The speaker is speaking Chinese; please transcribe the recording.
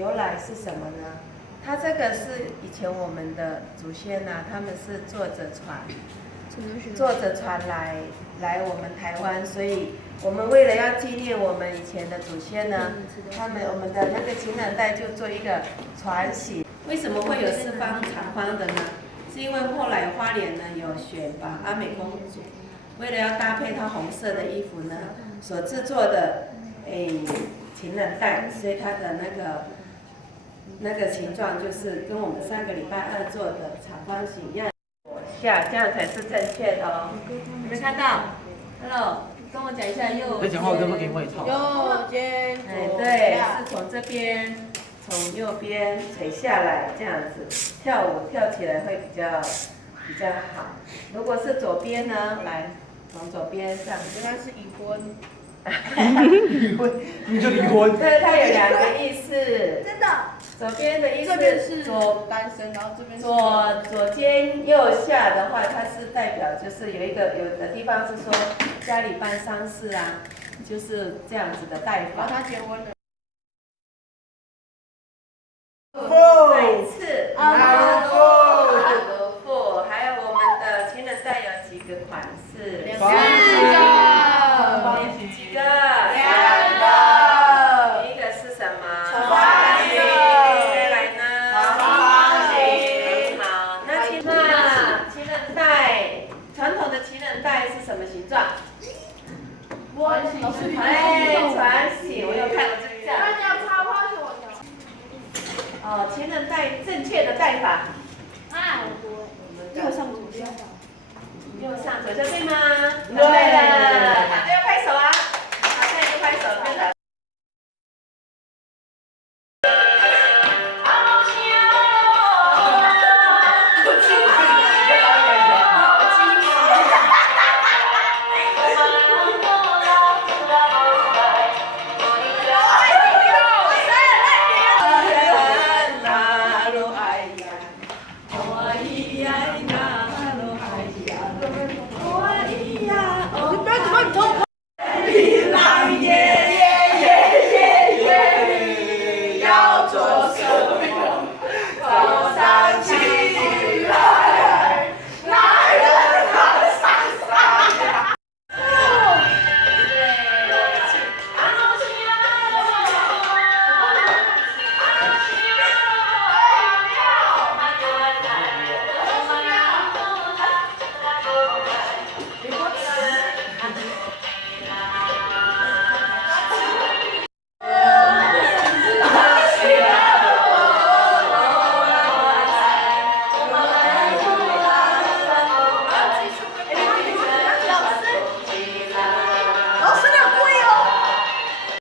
由来是什么呢？它这个是以前我们的祖先呐、他们是坐着船来我们台湾，所以我们为了要纪念我们以前的祖先呢，我们的那个情人带就做一个船型。为什么会有四方长方的呢？是因为后来花莲呢有选拔阿美公主，为了要搭配她红色的衣服呢，所制作的情人带，所以它的那个形状就是跟我们上个礼拜二做的长方形一样。下，这样才是正确的哦。有没有看到 ？Hello， 跟我讲一下右。在讲话我根本给你外套。右肩。对，是从这边，从右边垂下来，这样子跳舞跳起来会比较好。如果是左边呢，来从左边上。原来是已婚。离婚，你就离婚。对，它有两个意思。真的。左边的意思，这边是单身，然后这边是左肩右下的话，它是代表就是有的地方是说家里办丧事啊，就是这样子的带法。他结婚了。再一次，阿罗富，还有我们的情人带有几个款式？两个。几个？两个。第一个是什么？长方形。再来呢？长方形。好，那情人带，传统的情人带是什么形状？船形。船形，我有看过这个。大家插花是我的。哦，情人带正确的带法。右上左下。右上左下对吗？对了。